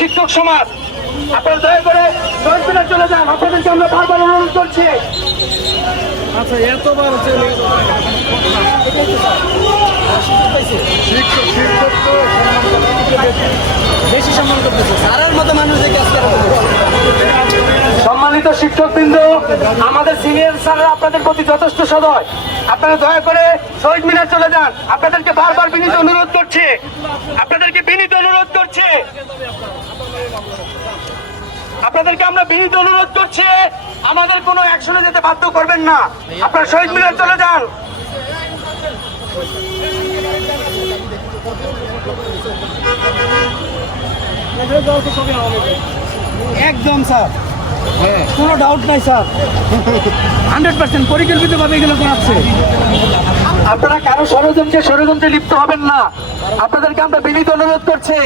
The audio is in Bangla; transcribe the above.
কৃষক সমাজ আপনারা দয়া করে মিনার চলে যান আপনাদেরকে আমরা বারবার অনুরোধ করছি। আচ্ছা এতবার বেশি সম্মান করতেছে। সারার মতো মানুষ সম্মানিত শিক্ষকবৃন্দ আমাদের সিনিয়র স্যাররা আপনাদের প্রতি যথেষ্ট সদয়। আপনারা দয়া করে শহীদ মিনার চলে যান। আপনাদেরকে বারবার বিনীত অনুরোধ করছে। আপনাদেরকে বিনীত অনুরোধ করছে। আপনাদেরকে আমরা বিনীত অনুরোধ করছি। আমাদের কোনো অ্যাকশনে যেতে বাধ্য করবেন না। আপনারা শহীদ মিনার চলে যান। একদম, স্যার। কোনো ডাউট নাই স্যার হান্ড্রেড পার্সেন্ট পরিকল্পিতভাবে এগুলো করাচ্ছে। আপনারা কারও ষড়যন্ত্রে ষড়যন্ত্রে লিপ্ত হবেন না। আপনাদেরকে আমরা বিনীত অনুরোধ করছি।